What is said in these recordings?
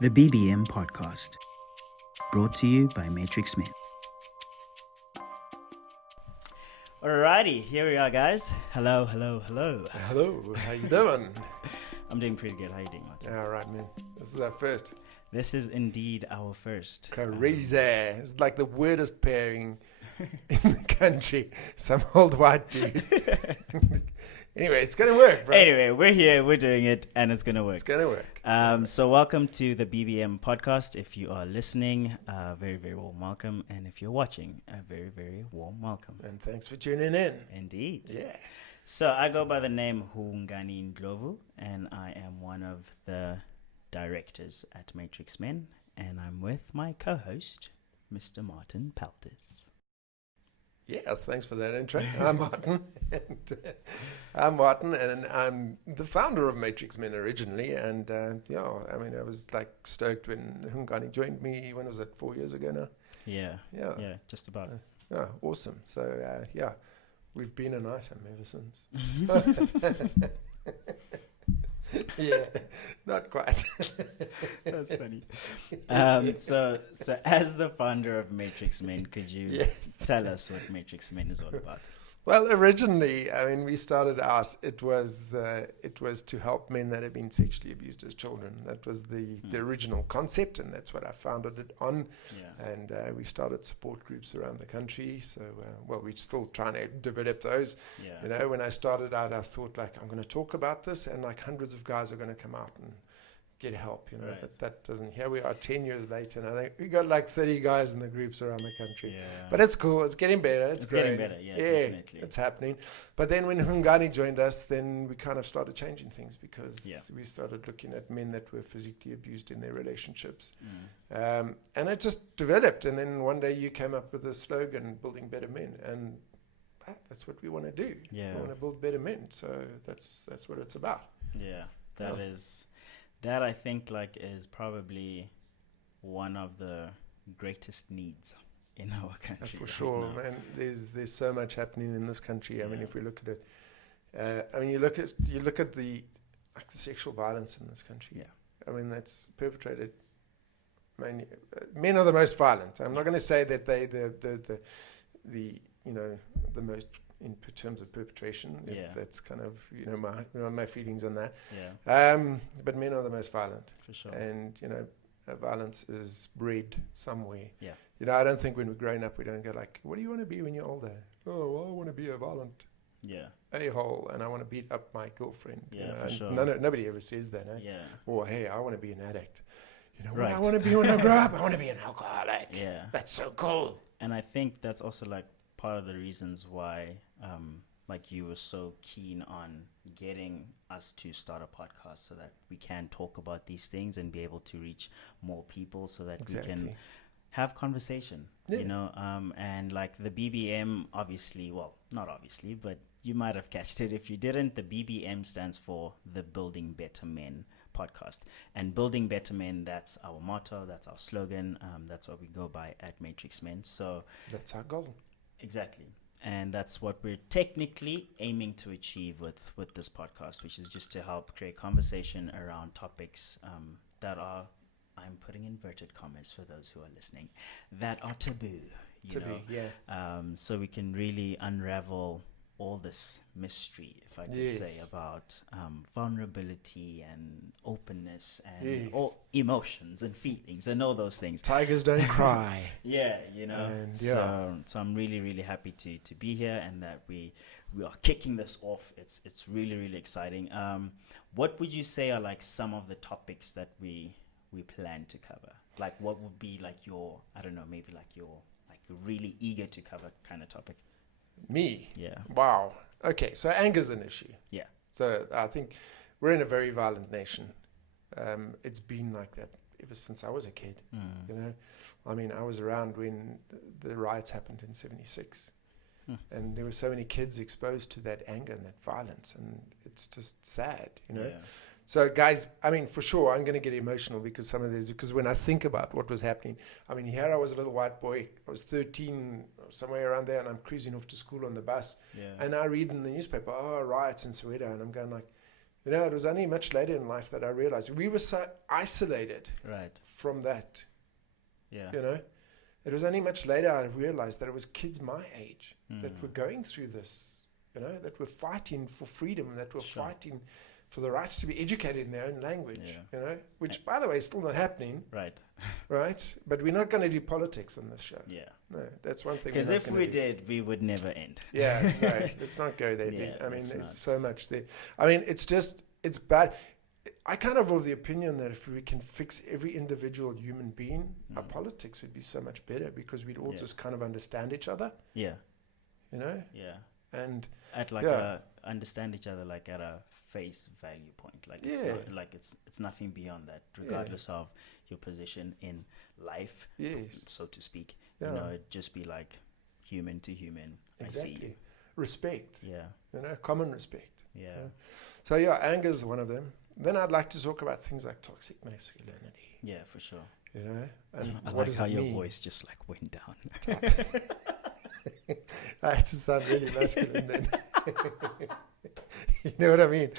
The BBM Podcast, brought to you by Matrixmen. Alrighty, here we are, guys. Hello. Hello, how you doing? I'm doing pretty good. How you doing, Martin? All right, man. This is our first. This is indeed our first. Crazy. It's like the weirdest pairing in the country. Some old white dude. Anyway, it's going to work, bro. Anyway, we're here, we're doing it, and it's going to work. It's going to work. So welcome to the BBM Podcast. If you are listening, very, very warm welcome. And if you're watching, a very, very warm welcome. And thanks for tuning in. Indeed. Yeah. So I go by the name Hungani Ndlovu, and I am one of the directors at Matrixmen, and I'm with my co-host, Mr. Martin Pelders. Yes, thanks for that intro. I'm Martin. And I'm the founder of Matrixmen originally. And I was like stoked when Hungani joined me. When was it? 4 years ago now? Yeah, just about. Yeah, awesome. So, we've been an item ever since. Yeah, not quite. That's funny. So as the founder of Matrixmen, could you tell us what Matrixmen is all about? Well, originally, we started out, it was to help men that had been sexually abused as children. That was the original concept, and that's what I founded it on. Yeah. And we started support groups around the country. So, we're still trying to develop those. Yeah. You know, when I started out, I thought, I'm going to talk about this, and hundreds of guys are going to come out and get help, right. But that doesn't. Here we are 10 years later, and I think we got 30 guys in the groups around the country. Yeah. But it's cool. It's getting better. It's getting better. Yeah, definitely. It's happening. But then when Hungani joined us, then we kind of started changing things because we started looking at men that were physically abused in their relationships. And it just developed. And then one day you came up with a slogan, building better men. And that's what we want to do. Yeah. We want to build better men. So that's what it's about. Yeah, that I think is probably one of the greatest needs in our country. That's for sure, man. There's so much happening in this country. I mean, if we look at it, you look at the sexual violence in this country. Yeah. I mean, that's perpetrated. Men are the most violent. I'm not going to say that they the most in terms of perpetration. That's kind of my feelings on that. Yeah. But men are the most violent for sure, and violence is bred somewhere. Yeah. I don't think when we're growing up we don't go what do you want to be when you're older? Oh, well, I want to be a violent a-hole, and I want to beat up my girlfriend. Yeah, for sure. Nobody ever says that. Eh? Yeah. Or hey, I want to be an addict. Right. What I want to be when I grow up? I want to be an alcoholic. Yeah. That's so cool. And I think that's also part of the reasons why you were so keen on getting us to start a podcast so that we can talk about these things and be able to reach more people so that we can have conversation, and the BBM, obviously, well, not obviously, but you might have catched it. If you didn't, the BBM stands for the Building Better Men Podcast. And Building Better Men, that's our motto, that's our slogan, that's what we go by at Matrixmen. So that's our goal. Exactly. And that's what we're technically aiming to achieve with this podcast, which is just to help create conversation around topics that are, I'm putting inverted commas for those who are listening, that are taboo. So we can really unravel all this mystery, if I could say, about vulnerability and openness and all emotions and feelings and all those things. Tigers don't cry. So I'm really, really happy to be here and that we are kicking this off. It's really, really exciting. What would you say are some of the topics that we plan to cover? What would be your, I don't know, maybe you're really eager to cover kind of topic? Me? Yeah. Wow. Okay, so anger's an issue. Yeah. So I think we're in a very violent nation. It's been like that ever since I was a kid. I was around when the riots happened in 76. And there were so many kids exposed to that anger and that violence, and it's just sad, Yeah. So guys, for sure, I'm going to get emotional because when I think about what was happening, here I was a little white boy. I was 13, somewhere around there, and I'm cruising off to school on the bus. Yeah. And I read in the newspaper, riots in Soweto, and I'm going You know, it was only much later in life that I realized we were so isolated Right. from that. Yeah. You know, it was only much later I realized that it was kids my age that were going through this, you know, that were fighting for freedom, that were fighting for the rights to be educated in their own language, you know, which, by the way, is still not happening. Right. Right? But we're not going to do politics on this show. Yeah. No, that's one thing. Because if we did, we would never end. Yeah, no, let's not go there. Yeah, I mean, there's not. so much there. I mean, it's bad. I kind of of the opinion that if we can fix every individual human being, our politics would be so much better because we'd all just kind of understand each other. Yeah. You know? Yeah. And at understand each other like at a face value point. Like it's not, like it's nothing beyond that, regardless of your position in life, so to speak. You know, it'd just be like human to human. Exactly. I see you. Respect. Yeah. You know, common respect. Yeah. So yeah, anger is one of them. Then I'd like to talk about things like toxic masculinity. Yeah, for sure. You know, and I what like does how it your mean? voice just like went down. I had to sound really masculine then. You know what I mean?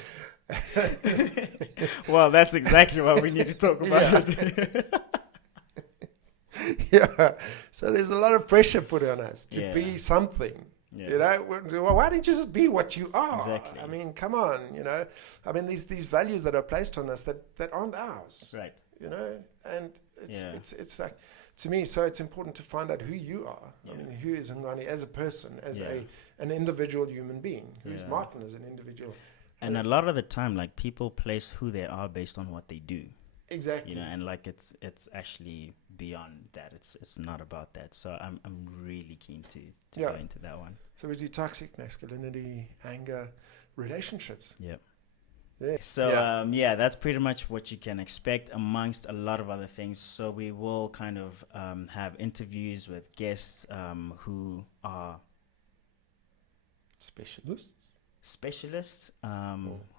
Well, that's exactly what we need to talk about. Yeah. So there's a lot of pressure put on us to be something. Yeah. You know, well, why don't you just be what you are? Exactly. I mean, come on, you know. I mean, these values that are placed on us that aren't ours. Right. You know, and it's like, to me, so it's important to find out who you are. Yeah. I mean, who is Hungani as a person, as an individual human being? Who's Martin as an individual? And a lot of the time, like, people place who they are based on what they do. Exactly. You know, and like it's actually beyond that. It's not about that. So I'm really keen to go into that one. So we do toxic masculinity, anger, relationships. Yep. Yeah. So that's pretty much what you can expect, amongst a lot of other things. So we will kind of have interviews with guests who are specialists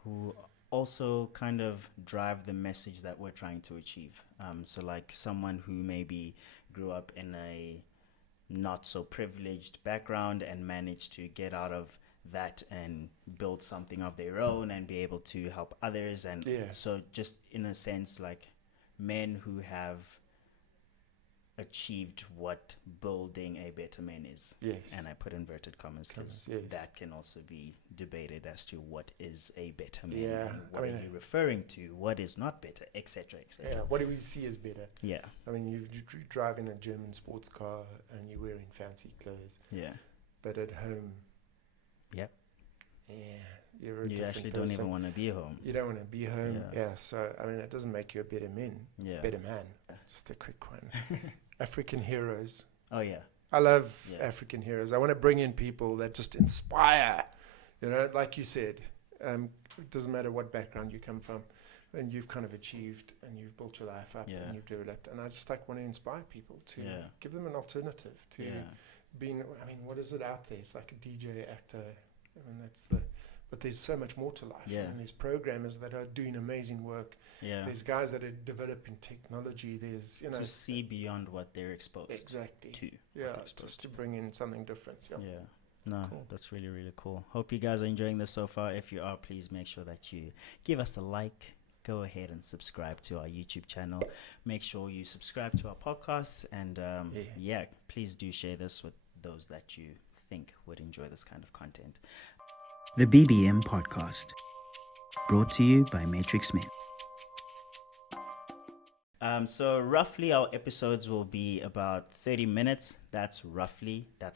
who also kind of drive the message that we're trying to achieve. So like someone who maybe grew up in a not so privileged background and managed to get out of that and build something of their own and be able to help others. And so just in a sense, like men who have achieved what building a better man is. Yes. And I put inverted commas because that can also be debated as to what is a better man. Yeah. And what are you referring to? What is not better, etc., etc. Yeah. What do we see as better? Yeah. I mean, you drive in a German sports car and you're wearing fancy clothes. Yeah. But at home. Yep. Yeah. You're a you different actually person. don't even want to be home. You don't want to be home. Yeah. So, I mean, it doesn't make you a better man. Yeah. Better man. Just a quick one. African heroes. Oh, yeah. I love African heroes. I want to bring in people that just inspire. You know, like you said, it doesn't matter what background you come from, and you've kind of achieved and you've built your life up and you've developed. And I just like want to inspire people to give them an alternative to being. I mean, what is it out there? It's like a DJ, actor. I mean, but there's so much more to life. Yeah. And there's programmers that are doing amazing work. Yeah. There's guys that are developing technology. There's, you know. To see beyond what they're exposed to. Yeah, just to bring in something different. Yeah. No, that's really, really cool. Hope you guys are enjoying this so far. If you are, please make sure that you give us a like. Go ahead and subscribe to our YouTube channel. Make sure you subscribe to our podcast. And please do share this with those that you think would enjoy this kind of content. The BBM Podcast, brought to you by Matrixmen. So roughly our episodes will be about 30 minutes. That's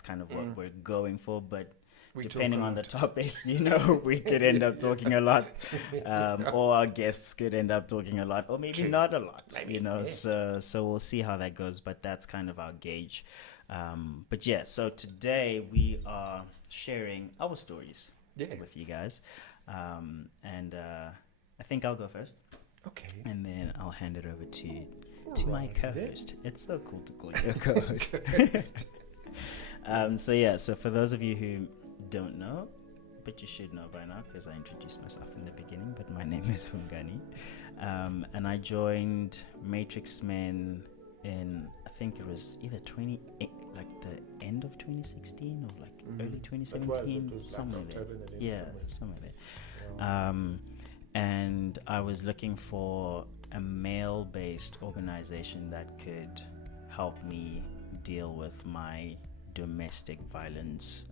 kind of what we're going for. But depending on the topic, you know, we could end up talking a lot. Or our guests could end up talking a lot. Or maybe not a lot, you know. So we'll see how that goes. But that's kind of our gauge. So today we are sharing our stories with you guys. And I think I'll go first. Okay. And then I'll hand it over to my co-host. It's so cool to call you a co-host. So for those of you who don't know, but you should know by now because I introduced myself in the beginning, but my name is Hungani. And I joined Matrixmen in, I think it was either like the end of 2016 or like early 2017, it was somewhere like there. October, Somewhere there. and I was looking for a male-based organization that could help me deal with my domestic violence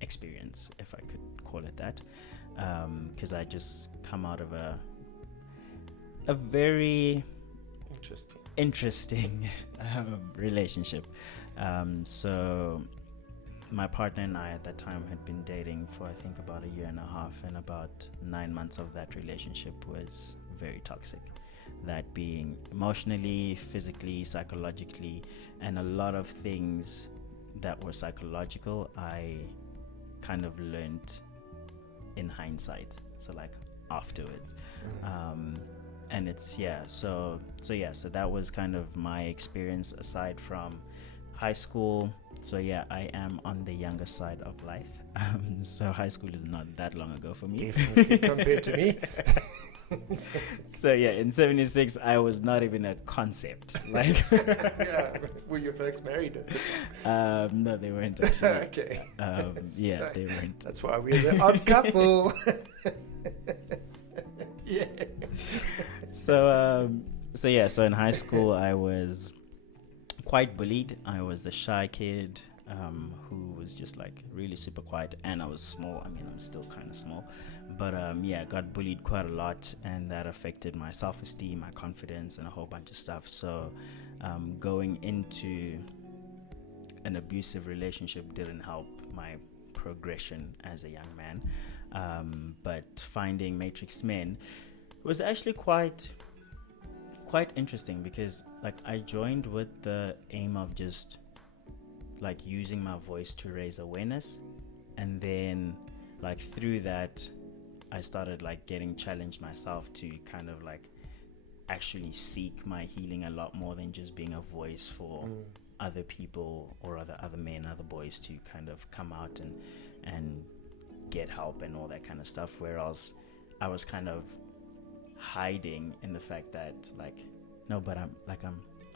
experience, if I could call it that, because I just come out of a very interesting relationship. So my partner and I at that time had been dating for I think about a year and a half, and about 9 months of that relationship was very toxic. That being emotionally, physically, psychologically, and a lot of things that were psychological I kind of learned in hindsight, so like afterwards. And it's so that was kind of my experience aside from high school. So I am on the younger side of life. So high school is not that long ago for me. Definitely compared to me. So in 76 I was not even a concept. Like were your folks married? No, they weren't actually. Okay. So they weren't. That's why we're the odd couple. Yeah. So in high school I was quite bullied. I was the shy kid who was just like really super quiet, and I was small. I mean, I'm still kind of small, but got bullied quite a lot, and that affected my self-esteem, my confidence, and a whole bunch of stuff. So going into an abusive relationship didn't help my progression as a young man. But finding Matrixmen was actually quite interesting, because like I joined with the aim of just like using my voice to raise awareness, and then like through that I started like getting challenged myself to kind of like actually seek my healing a lot more than just being a voice for other people or other men, other boys to kind of come out and get help and all that kind of stuff, whereas I was kind of hiding in the fact that like no, but I'm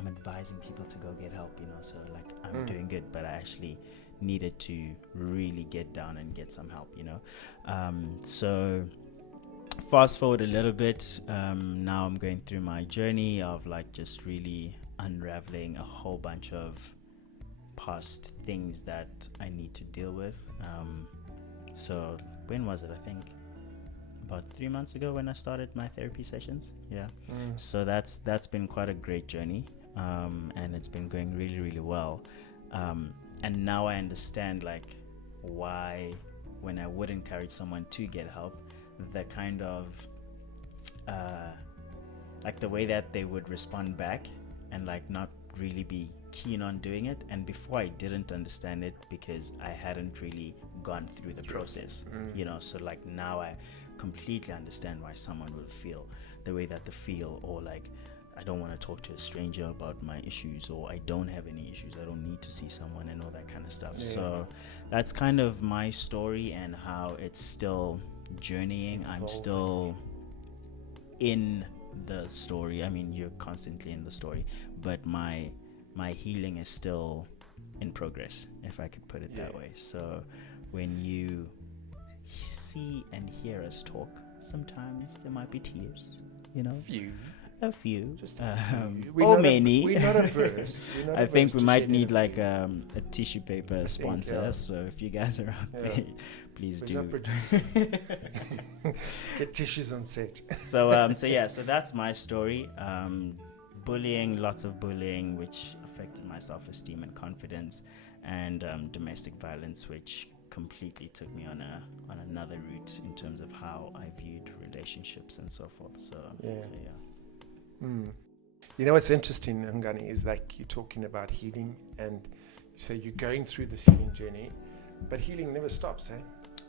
advising people to go get help, so like I'm doing good, but I actually needed to really get down and get some help, so fast forward a little bit, now I'm going through my journey of like just really unraveling a whole bunch of past things that I need to deal with. So when was it? I think about 3 months ago when I started my therapy sessions. So that's been quite a great journey, and it's been going really, really well, and now I understand like why when I would encourage someone to get help, the kind of like the way that they would respond back and like not really be keen on doing it. And before I didn't understand it because I hadn't really gone through the process, so like now I completely understand why someone would feel the way that they feel, or like I don't want to talk to a stranger about my issues, or I don't have any issues, I don't need to see someone, and all that kind of stuff. So that's kind of my story and how it's still journeying. I'm still in the story. I mean, you're constantly in the story, but my healing is still in progress, if I could put it that way. So when you see and hear us talk, sometimes there might be tears, a few, Just or many. We're not averse. I think we might need like a tissue paper sponsor. So if you guys are out there, please do. Get tissues on set. So that's my story. Bullying, lots of bullying, which affected my self-esteem and confidence, and domestic violence, which completely took me on another route in terms of how I viewed relationships and so forth. So You know what's interesting, Hungani, is like you're talking about healing, and so you're going through this healing journey, but healing never stops, eh?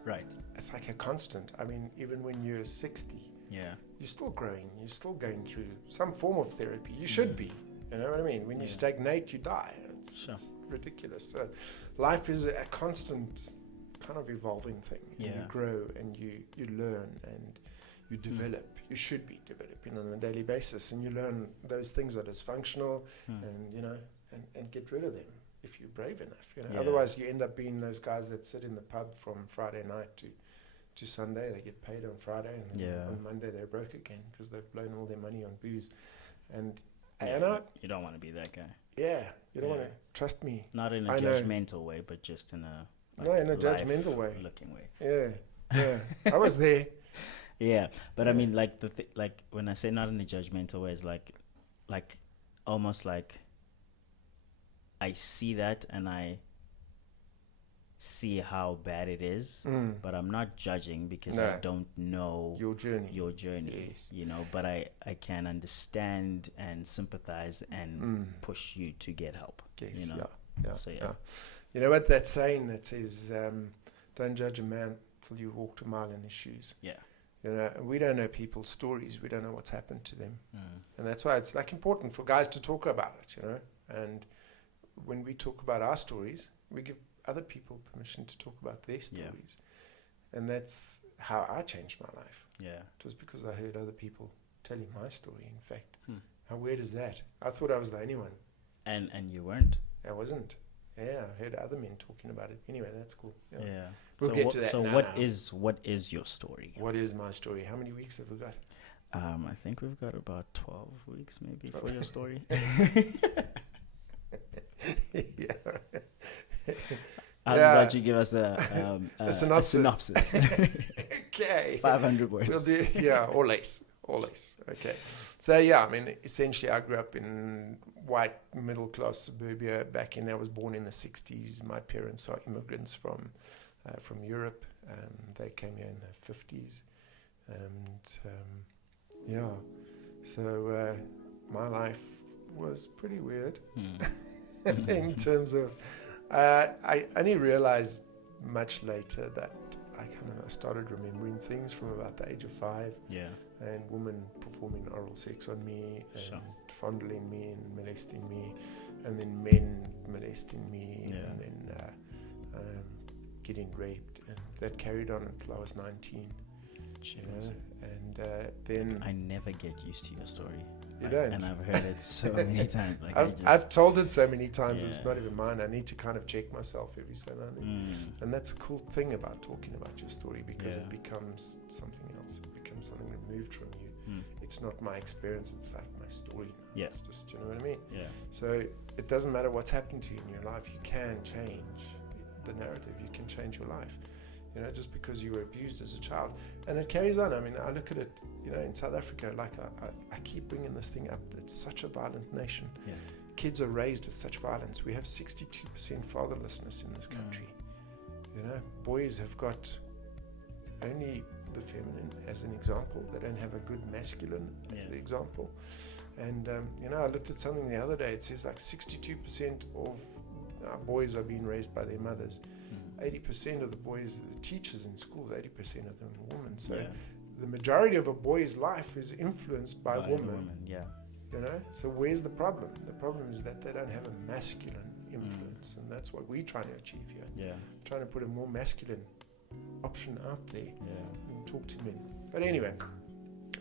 Right. It's like a constant. I mean, even when you're 60, you're still growing, you're still going through some form of therapy. You should be, you know what I mean? When you stagnate, you die. It's ridiculous. So life is a constant kind of evolving thing. And you grow and you learn and you develop. You should be developing on a daily basis, and you learn those things that are dysfunctional and, and get rid of them if you're brave enough. Otherwise you end up being those guys that sit in the pub from Friday night to to Sunday, they get paid on Friday, and then on Monday they're broke again because they've blown all their money on booze. And you don't want to be that guy. Yeah, you don't want to. Trust me. Not in a judgmental way, but just in a in a judgmental way. Looking way. Yeah. I was there. Yeah, but I mean, like like when I say not in a judgmental way, it's like almost like I see that and I see how bad it is, but I'm not judging because I don't know your journey, yes. You know, but I can understand and sympathize and push you to get help. Yes, you know? Yeah. You know what that saying that says, don't judge a man till you walked a mile in his shoes. Yeah. You know, we don't know people's stories. We don't know what's happened to them. And that's why it's like important for guys to talk about it, you know. And when we talk about our stories, we give other people permission to talk about their stories. And that's how I changed my life. Yeah. It was because I heard other people telling my story, in fact. How weird is that? I thought I was the only one. And you weren't. I wasn't. Yeah, I heard other men talking about it. Anyway, that's cool. Yeah. We'll get to that. So what is your story? What is my story? How many weeks have we got? I think we've got about 12 weeks maybe for your story. I was about to give us a synopsis. Okay. 500 words. We'll do, or less. Okay. So, I mean, essentially I grew up in white middle-class suburbia back in, I was born in the 60s. My parents are immigrants from Europe. They came here in the 50s. So my life was pretty weird in terms of, I only realized much later that I started remembering things from about the age of 5. Yeah. And women performing oral sex on me and fondling me and molesting me, and then men molesting me, and then getting raped, and that carried on until I was 19. You know? And then I never get used to your story. You don't. And I've heard it so many times. Like I've told it so many times, it's not even mine. I need to kind of check myself every so now and then. And that's a cool thing about talking about your story, because it becomes something else. It becomes something removed from you. It's not my experience, it's like my story now. Yeah. It's just, you know what I mean? Yeah. So it doesn't matter what's happened to you in your life, you can change the narrative, you can change your life. You know, just because you were abused as a child. And it carries on. I mean, I look at it, you know, in South Africa, like I keep bringing this thing up. It's such a violent nation. Yeah. Kids are raised with such violence. We have 62% fatherlessness in this country. You know, boys have got only the feminine as an example. They don't have a good masculine as the example. And, you know, I looked at something the other day. It says like 62% of our boys are being raised by their mothers. 80% of the boys, the teachers in schools, 80% of them are women. So the majority of a boy's life is influenced by women. Yeah. You know? So where's the problem? The problem is that they don't have a masculine influence. And that's what we're trying to achieve here. Yeah. Trying to put a more masculine option out there. Yeah. And talk to men. But anyway,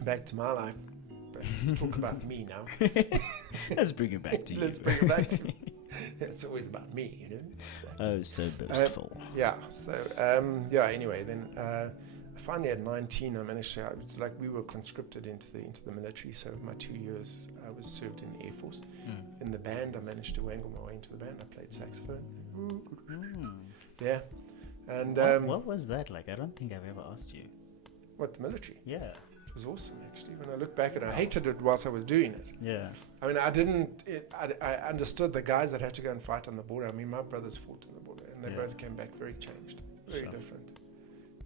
back to my life. But let's talk about me now. Let's bring it back to you. Let's bring it back to me. It's always about me, you know. Oh, so boastful. Anyway, then finally at 19, I managed to. It was like we were conscripted into the military. So my 2 years, I was served in the Air Force. In the band, I managed to wangle my way into the band. I played saxophone. Yeah, and what was that like? I don't think I've ever asked you. What, the military? Yeah. It was awesome, actually. When I look back at it, I hated it whilst I was doing it. Yeah. I mean, I understood the guys that had to go and fight on the border. I mean, my brothers fought on the border, and they both came back very changed, very different.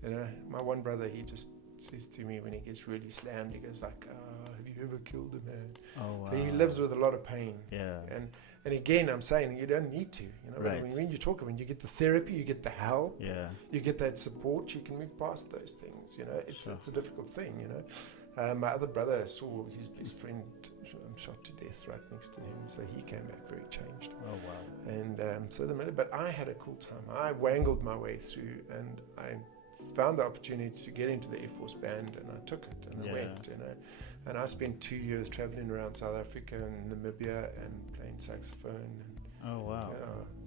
You know, my one brother, he just says to me when he gets really slammed, he goes like, have you ever killed a man? Oh, wow. So he lives with a lot of pain. Yeah. And again, I'm saying you don't need to. You know, right. when you talk about, you get the therapy, you get the help, you get that support. You can move past those things. You know, it's a difficult thing. You know, my other brother saw his best friend shot to death right next to him, so he came back very changed. Oh wow! And but I had a cool time. I wangled my way through, and I found the opportunity to get into the Air Force band, and I took it, and I went. You know. And I spent 2 years traveling around South Africa and Namibia and playing saxophone. And, oh wow!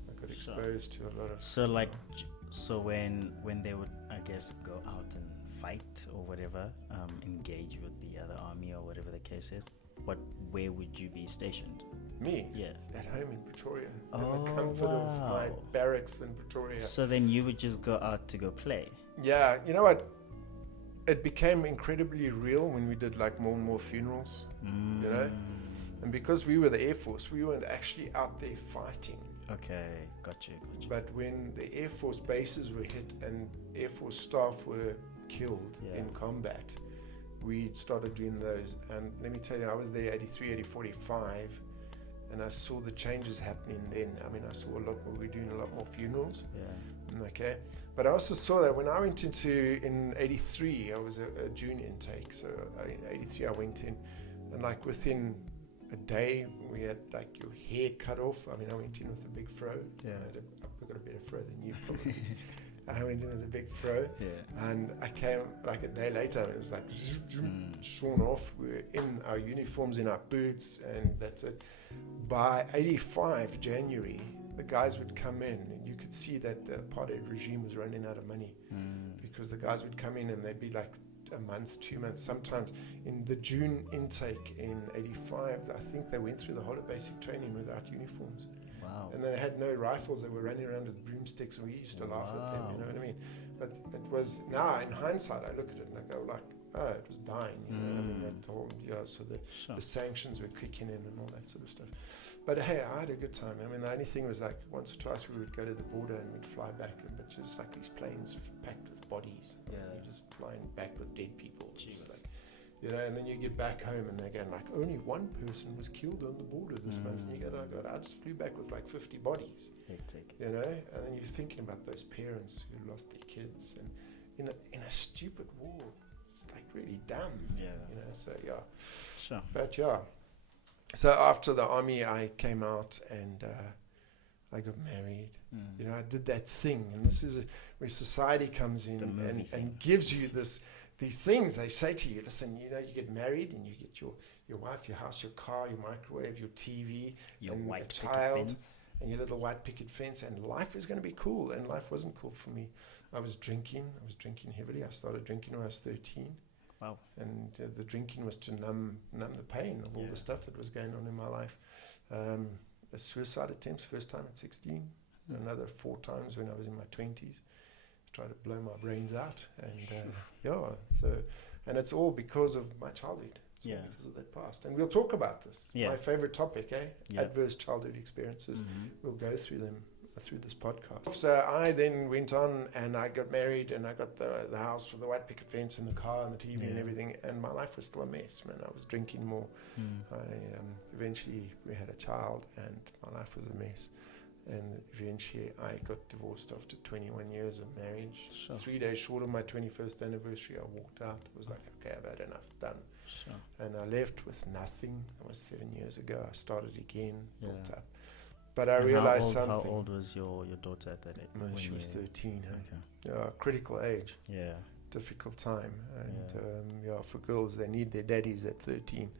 I got exposed to a lot of. So like, So when they would, I guess, go out and fight or whatever, engage with the other army or whatever the case is, where would you be stationed? Me? Yeah. At home in Pretoria. Oh, in the comfort of my barracks in Pretoria. So then you would just go out to go play? Yeah, you know what? It became incredibly real when we did like more and more funerals, you know? And because we were the Air Force, we weren't actually out there fighting. Okay, got you. But when the Air Force bases were hit and Air Force staff were killed in combat, we started doing those. And let me tell you, I was there 83, 84, 85, and I saw the changes happening then. I mean, I saw a lot more, we were doing a lot more funerals. Yeah. Okay. But I also saw that when I went in 83, I was a June intake. So in 83, I went in, and like within a day, we had like your hair cut off. I mean, I went in with a big fro. Yeah. I've got a better fro than you probably. I went in with a big fro. Yeah. And I came like a day later, and it was like shorn off. We were in our uniforms, in our boots, and that's it. By 85 January, the guys would come in, and you could see that the apartheid regime was running out of money, because the guys would come in and they'd be like a month, 2 months. Sometimes in the June intake in 85, I think they went through the whole of basic training without uniforms. Wow. And they had no rifles. They were running around with broomsticks, and we used to laugh at them, you know what I mean? But it was, now in hindsight, I look at it and I go like, oh, it was dying, you know. I mean, that whole, so the sanctions were kicking in and all that sort of stuff. But hey, I had a good time. I mean, the only thing was like once or twice we would go to the border and we'd fly back, but just like these planes packed with bodies. Yeah. You're just flying back with dead people. Jesus. Like, you know, and then you get back home and they're going like, only one person was killed on the border this month. And you go, oh God, I just flew back with like 50 bodies. Hectic. You know, and then you're thinking about those parents who lost their kids, and in a stupid war, it's like really dumb. Yeah. You know, so yeah. Sure. But yeah. So after the army, I came out and I got married. You know, I did that thing, and this is where society comes in and gives you these things. They say to you, listen, you know, you get married and you get your wife, your house, your car, your microwave, your TV, your and white a child, fence. and your little white picket fence, and life is going to be cool. And life wasn't cool for me. I was drinking heavily. I started drinking when I was 13. Wow. And the drinking was to numb the pain of all the stuff that was going on in my life. The suicide attempts, first time at 16, another 4 times when I was in my 20s. Tried to blow my brains out, and and it's all because of my childhood. It's all because of that past. And we'll talk about this. My favorite topic, adverse childhood experiences. We'll go through them through this podcast. So I then went on and I got married and I got the house with the white picket fence and the car and the TV and everything, and my life was still a mess, man. I was drinking more. Eventually we had a child and my life was a mess, and eventually I got divorced after 21 years of marriage. 3 days short of my 21st anniversary, I walked out. It was like, okay, I've had enough, done. And I left with nothing. That was 7 years ago. I started again, built up. But I realized something. How old was your daughter at that age? She was 13. Okay. Critical age. Yeah. Difficult time. And for girls, they need their daddies at 13.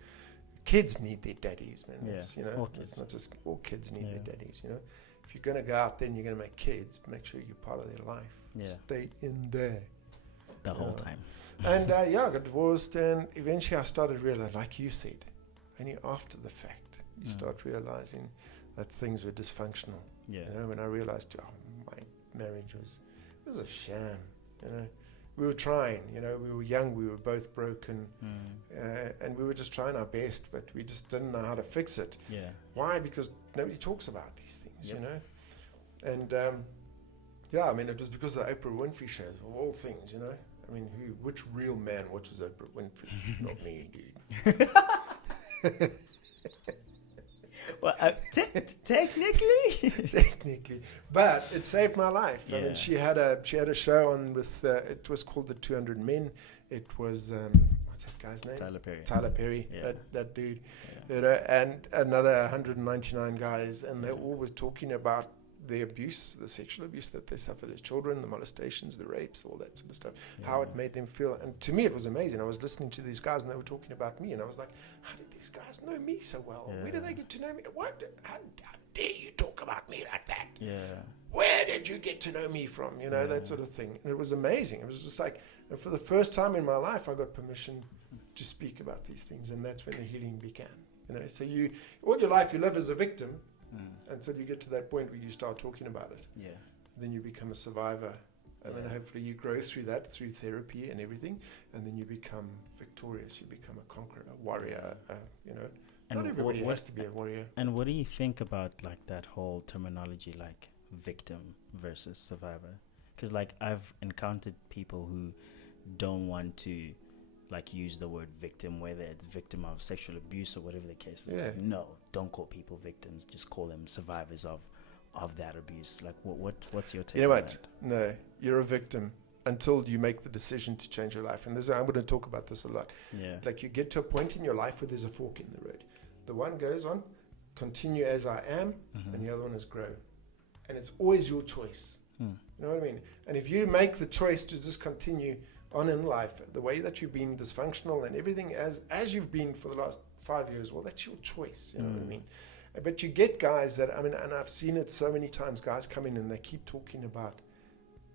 Kids need their daddies, man. It's, you know, all kids. It's not just all kids need their daddies, you know. If you're going to go out there and you're going to make kids, make sure you're part of their life. Stay in there. The whole time. And I got divorced, and eventually I started realizing, like you said, only after the fact, you start realizing that things were dysfunctional. You know, when I realized, my marriage was a sham. You know, we were trying. You know, we were young. We were both broken, and we were just trying our best, but we just didn't know how to fix it. Why? Because nobody talks about these things. You know, and I mean, it was because of the Oprah Winfrey shows, of all things. You know, I mean, which real man watches Oprah Winfrey? Not me, dude. Well, technically, but it saved my life. I mean, she had a show on with it was called The 200 Men. It was what's that guy's name? Tyler Perry. That dude. You know, and another 199 guys, and they all was talking about the abuse, the sexual abuse that they suffered as children, the molestations, the rapes, all that sort of stuff, how it made them feel. And to me, it was amazing. I was listening to these guys, and they were talking about me, and I was like, how did these these guys know me so well. Where do they get to know me? What? How dare you talk about me like that? Yeah. Where did you get to know me from? You know, that sort of thing. And it was amazing. It was just like, and for the first time in my life, I got permission to speak about these things, and that's when the healing began. You know, so you, all your life, you live as a victim until you get to that point where you start talking about it. Yeah. Then you become a survivor, and then hopefully you grow through that, through therapy and everything, and then you become victorious. You become a conqueror, a warrior. You know, and not everybody has to be a warrior. And what do you think about like that whole terminology, like victim versus survivor? Because like I've encountered people who don't want to like use the word victim, whether it's victim of sexual abuse or whatever the case is. Yeah. Like, no, don't call people victims. Just call them survivors of that abuse. Like what's your take? You know on what? that? No, you're a victim until you make the decision to change your life. And I'm going to talk about this a lot. Yeah. Like you get to a point in your life where there's a fork in the road. The one goes on, continue as I am, and the other one is grow. And it's always your choice. You know what I mean? And if you make the choice to just continue on in life, the way that you've been dysfunctional and everything as you've been for the last 5 years, well, that's your choice. You know what I mean? But you get guys that, I mean, and I've seen it so many times, guys come in and they keep talking about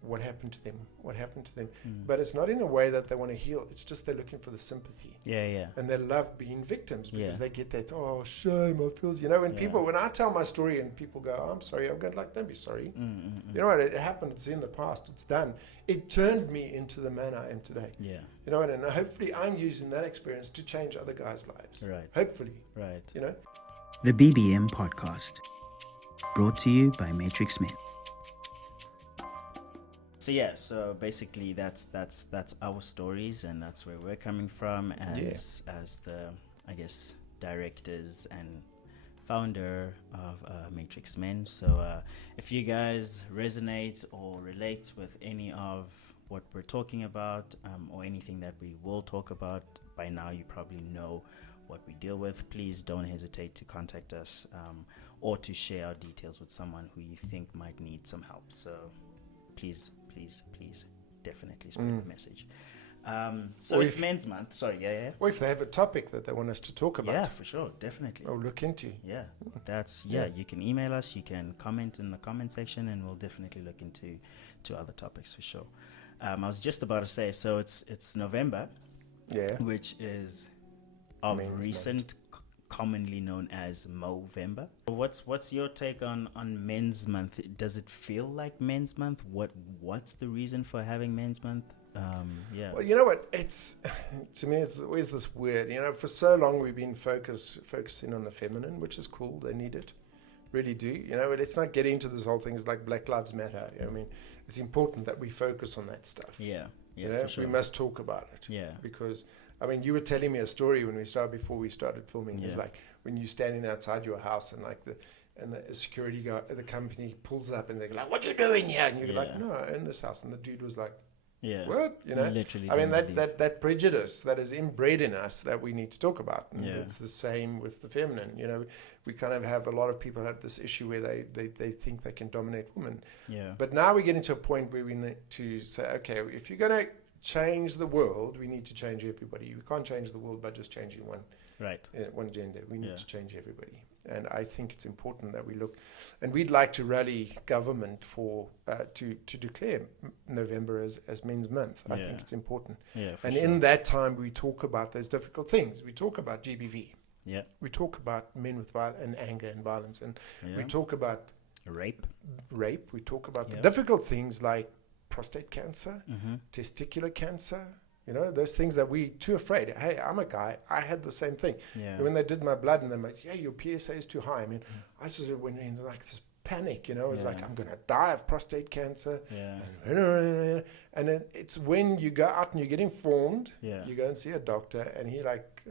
what happened to them. But it's not in a way that they want to heal. It's just they're looking for the sympathy. Yeah. And they love being victims because they get that, oh, shame, I feel, you know, when I tell my story and people go, oh, I'm sorry, I'm going like, don't be sorry. You know what, it happened, it's in the past, it's done. It turned me into the man I am today. Yeah. You know what, and hopefully I'm using that experience to change other guys' lives. Right. Hopefully. Right. You know? The BBM Podcast. Brought to you by Matrixmen. So basically that's our stories, and that's where we're coming from as the, I guess, directors and founder of Matrixmen. So if you guys resonate or relate with any of what we're talking about, or anything that we will talk about, by now you probably know what we deal with. Please don't hesitate to contact us, or to share our details with someone who you think might need some help. So please definitely spread the message. So or it's Men's Month. Sorry, yeah. Or if they have a topic that they want us to talk about. Yeah, for sure, definitely. Or look into. Yeah, that's you can email us, you can comment in the comment section, and we'll definitely look into other topics for sure. I was just about to say, so it's November, which is of Men's recent commonly known as Movember. What's your take on Men's Month? Does it feel like Men's Month? What's the reason for having Men's Month? Well, you know what? It's to me, it's always this weird. You know, for so long we've been focusing on the feminine, which is cool. They need it, really do. You know, let's not get into this whole thing. It's like Black Lives Matter. You know, I mean, it's important that we focus on that stuff. Yeah, you know, for sure. We must talk about it. Yeah, because I mean, you were telling me a story before we started filming. It's like when you're standing outside your house and like the security guy, the company pulls up and they're like, "What you doing here?" And you're like, "No, I own this house." And the dude was like, "Yeah, what?" You know, literally. I mean, that prejudice that is inbred in us that we need to talk about. And it's the same with the feminine. You know, we kind of have a lot of people have this issue where they think they can dominate women. Yeah. But now we're getting to a point where we need to say, okay, if you're going to change the world, we need to change everybody. You can't change the world by just changing one gender. We need to change everybody. And I think it's important that we look, and we'd like to rally government for to declare November as Men's Month. I think it's important. Yeah, and in that time, we talk about those difficult things. We talk about GBV. Yeah. We talk about men with and anger and violence, and we talk about rape. We talk about the difficult things like prostate cancer, testicular cancer, you know, those things that we too afraid. Hey, I'm a guy. I had the same thing. Yeah. When they did my blood and they're like, yeah, your PSA is too high. I mean, I sort of went into like this panic, you know, it's like, I'm going to die of prostate cancer. Yeah. And it's when you go out and you get informed, you go and see a doctor and he like,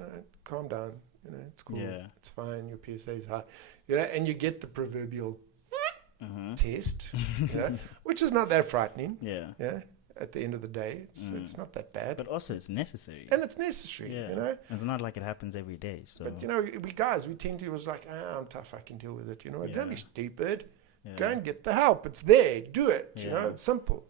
calm down, you know, it's cool. Yeah. It's fine. Your PSA is high, you know, and you get the proverbial test, you know, which is not that frightening. Yeah. At the end of the day, it's not that bad. But also, it's necessary. And it's necessary, you know. It's not like it happens every day. So. But, you know, we tend to, was like, I'm tough, I can deal with it. You know, don't be stupid. Go and get the help. It's there. Do it. You know, it's simple.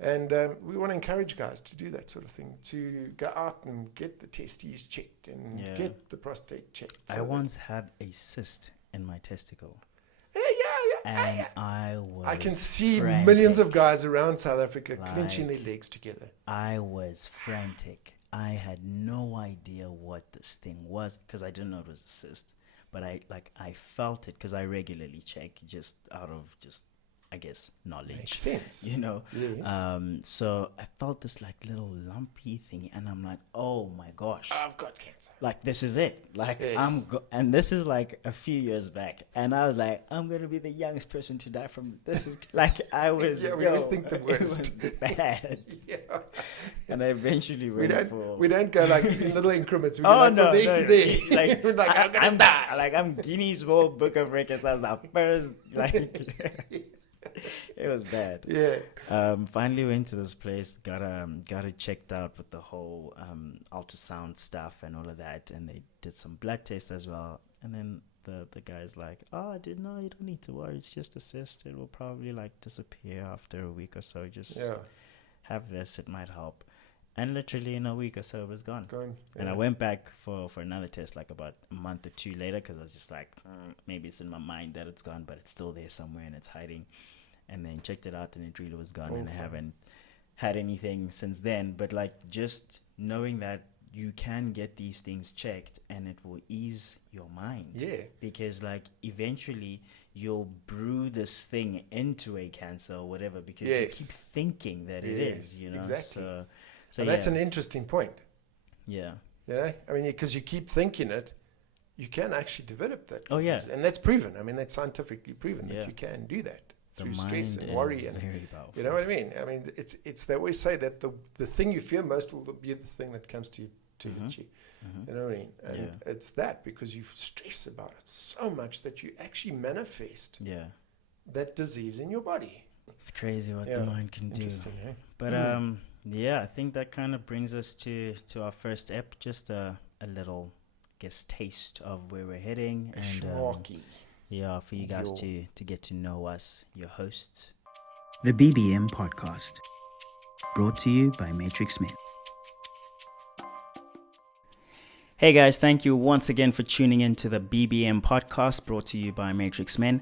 And we want to encourage guys to do that sort of thing, to go out and get the testes checked and get the prostate checked. I once had a cyst in my testicle. And I can see frantic. millions of guys around South Africa clenching their legs together. I was frantic. I had no idea what this thing was because I didn't know it was a cyst. But I felt it because I regularly check just out of I guess, knowledge. Makes sense. You know? Yes. So I felt this like little lumpy thing and I'm like, oh my gosh. I've got cancer. Like, this is it. Like, Yes. and this is like a few years back. And I was like, I'm going to be the youngest person to die from this. Is like, I was, we always think the worst. It was bad. Yeah. And I eventually went We don't go like in little increments. We go Oh, like no, from there to there. Like, We're like, I'm gonna die. Like, I'm Guinness World Book of Records. I was the first, like... It was bad. Yeah. Finally went to this place, got it checked out with the whole ultrasound stuff and all of that, and they did some blood tests as well. And then the guy's like, "Oh, you don't need to worry. It's just a cyst. It will probably like disappear after a week or so. Just have this. It might help." And literally in a week or so, it was gone. And I went back for another test like about a month or two later because I was just like, maybe it's in my mind that it's gone, but it's still there somewhere and it's hiding. And then checked it out and it really was gone. And I haven't had anything since then. But like just knowing that you can get these things checked and it will ease your mind. Yeah. Because like eventually you'll brew this thing into a cancer or whatever because you keep thinking that it is, you know. Exactly. So that's an interesting point. Yeah. Yeah. I mean, because you keep thinking it, you can actually develop that disease. Oh, yeah. And that's proven. I mean, that's scientifically proven that you can do that through stress and worry. And very powerful. you know what I mean? I mean, it's they always say that the thing you fear most will be the thing that comes to you to hit you. You know what I mean? And it's that because you stress about it so much that you actually manifest that disease in your body. It's crazy what the mind can do. Eh? But I think that kind of brings us to our first ep, just a little, I guess, taste of where we're heading. And for you guys to get to know us, your hosts. The BBM Podcast, brought to you by Matrixmen. Hey guys, thank you once again for tuning in to the BBM Podcast, brought to you by Matrixmen.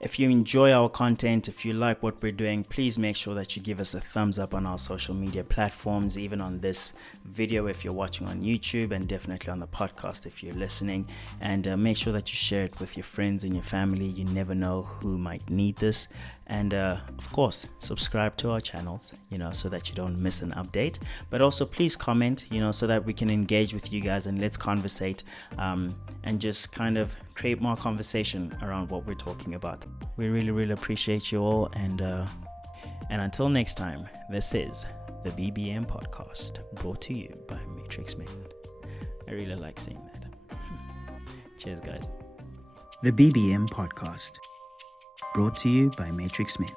If you enjoy our content, if you like what we're doing, please make sure that you give us a thumbs up on our social media platforms, even on this video if you're watching on YouTube, and definitely on the podcast if you're listening. And make sure that you share it with your friends and your family. You never know who might need this. And of course, subscribe to our channels, so that you don't miss an update. But also please comment, so that we can engage with you guys and let's conversate and just kind of create more conversation around what we're talking about. We really, really appreciate you all. And until next time, this is the BBM Podcast, brought to you by Matrixmen. I really like saying that. Cheers, guys. The BBM Podcast, brought to you by Matrixmen.